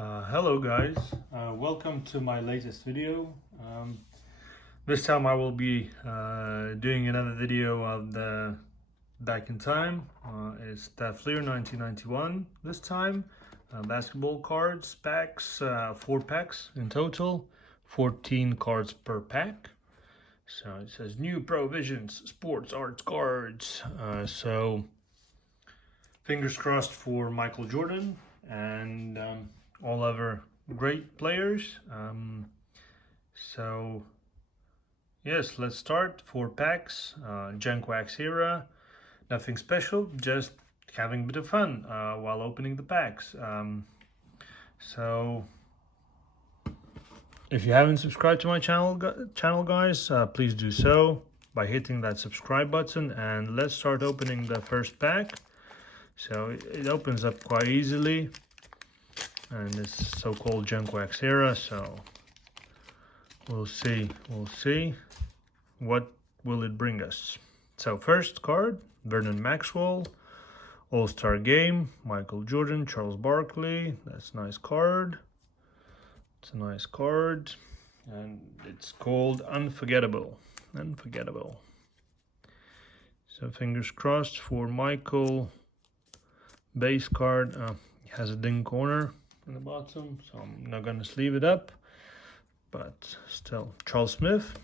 Hello guys, welcome to my latest video. This time I will be doing another video of the Back in Time. It's Steph Lear 1991 this time. Basketball cards, packs, 4 packs in total, 14 cards per pack. So it says New Provisions Sports Arts Cards. So fingers crossed for Michael Jordan and all other great players. So yes, let's start. 4 packs, Junk Wax era. Nothing special, just having a bit of fun while opening the packs. So if you haven't subscribed to my channel guys, please do so by hitting that subscribe button, and let's start opening the first pack. So it opens up quite easily, and this so-called Junk Wax era. So we'll see what will it bring us. So first card, Vernon Maxwell, All-Star Game, Michael Jordan, Charles Barkley. That's a nice card. It's a nice card, and it's called Unforgettable. So fingers crossed for Michael. Base card, it has a ding corner in the bottom, so I'm not gonna sleeve it up, but still. Charles Smith,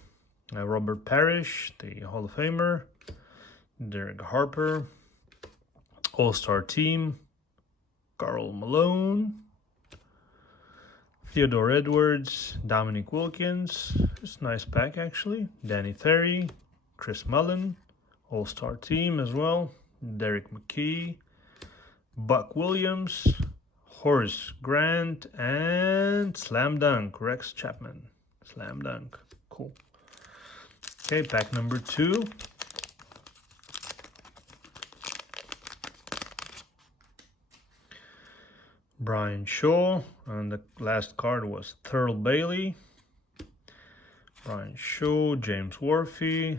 Robert Parrish, the Hall of Famer, Derek Harper, All-Star Team, Karl Malone, Theodore Edwards, Dominique Wilkins. It's a nice pack actually. Danny Ferry, Chris Mullin, All-Star Team as well, Derek McKee, Buck Williams, Horace Grant, and Slam Dunk, Rex Chapman. Slam Dunk, cool. Okay, pack number 2. Brian Shaw, and the last card was Thurl Bailey. Brian Shaw, James Worthy,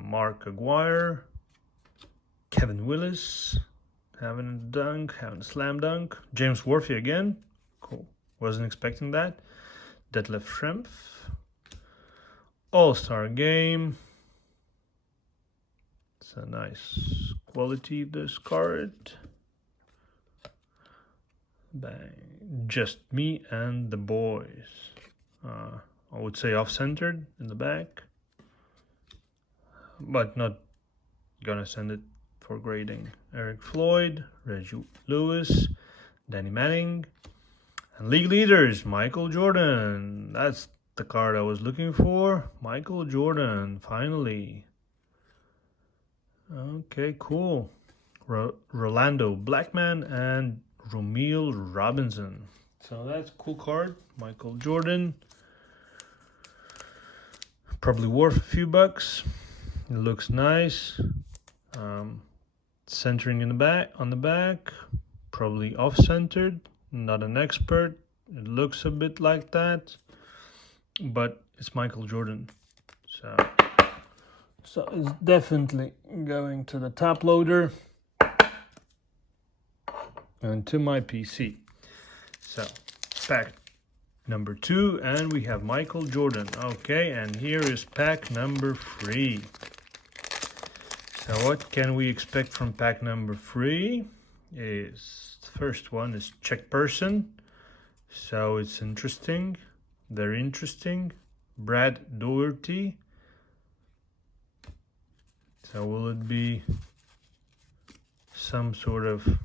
Mark Aguirre, Kevin Willis, having a dunk, having a slam dunk. James Worthy again, cool, wasn't expecting that. Detlef Schrempf, All-Star Game. It's a nice quality, this card. Bang. Just Me and the Boys. I would say off-centered in the back, but not gonna send it for grading. Eric Floyd, Reggie Lewis, Danny Manning, and league leaders, Michael Jordan. That's the card I was looking for. Michael Jordan, finally. Okay, cool. Rolando Blackman and Rumeal Robinson. So that's a cool card. Michael Jordan. Probably worth a few bucks. It looks nice. Centering in the back, on the back, probably off-centered. Not an expert. It looks a bit like that, but it's Michael Jordan. So it's definitely going to the top loader and to my PC. So pack number 2, and we have Michael Jordan. Okay, and here is pack number 3. So what can we expect from pack number 3? Is the first one is Czech person. So it's interesting, very interesting. Brad Daugherty. So will it be some sort of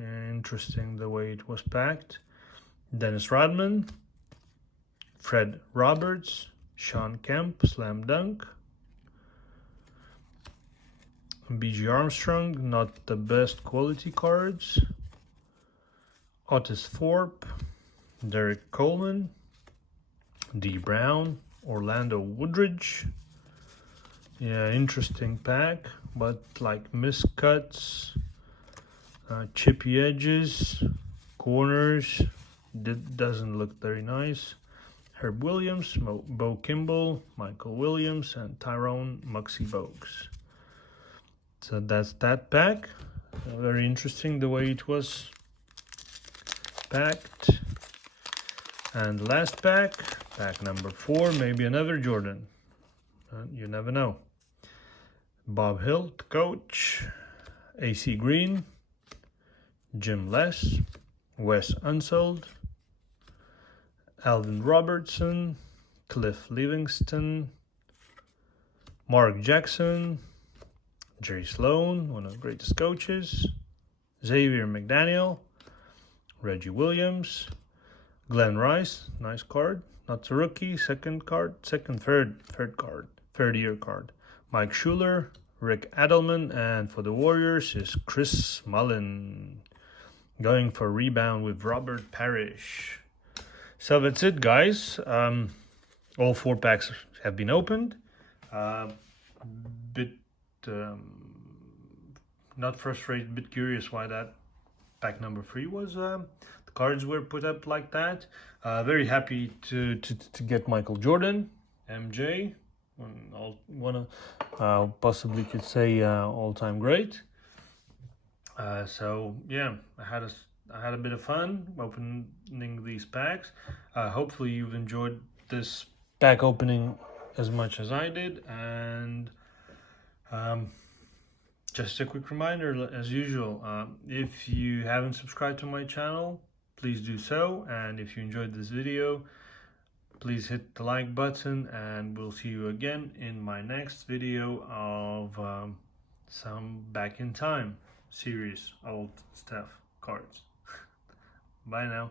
interesting the way it was packed? Dennis Rodman, Fred Roberts, Sean Kemp, Slam Dunk. B.G. Armstrong, not the best quality cards. Otis Thorpe, Derek Coleman, D. Brown, Orlando Woodridge. Yeah, interesting pack, but like miscuts, chippy edges, corners, doesn't look very nice. Herb Williams, Bo Kimball, Michael Williams, and Tyrone Muxie Bogues. So that's that pack. Very interesting the way it was packed. And last pack, pack number 4, maybe another Jordan. You never know. Bob Hilt, coach. AC Green. Jim Les. Wes Unseld. Alvin Robertson. Cliff Livingston. Mark Jackson. Jerry Sloan, one of the greatest coaches. Xavier McDaniel. Reggie Williams. Glenn Rice, nice card. Not a rookie, third year card. Mike Schuler, Rick Adelman, and for the Warriors is Chris Mullin. Going for rebound with Robert Parrish. So that's it, guys. All 4 packs have been opened. Not frustrated, bit curious why that pack number 3 was the cards were put up like that. Very happy to get Michael Jordan, MJ, possibly could say all-time great. So yeah, I had a bit of fun opening these packs. Hopefully you've enjoyed this pack opening as much as I did, and just a quick reminder, as usual, if you haven't subscribed to my channel, please do so, and if you enjoyed this video, please hit the like button, and we'll see you again in my next video of some Back in Time series old stuff cards. Bye now.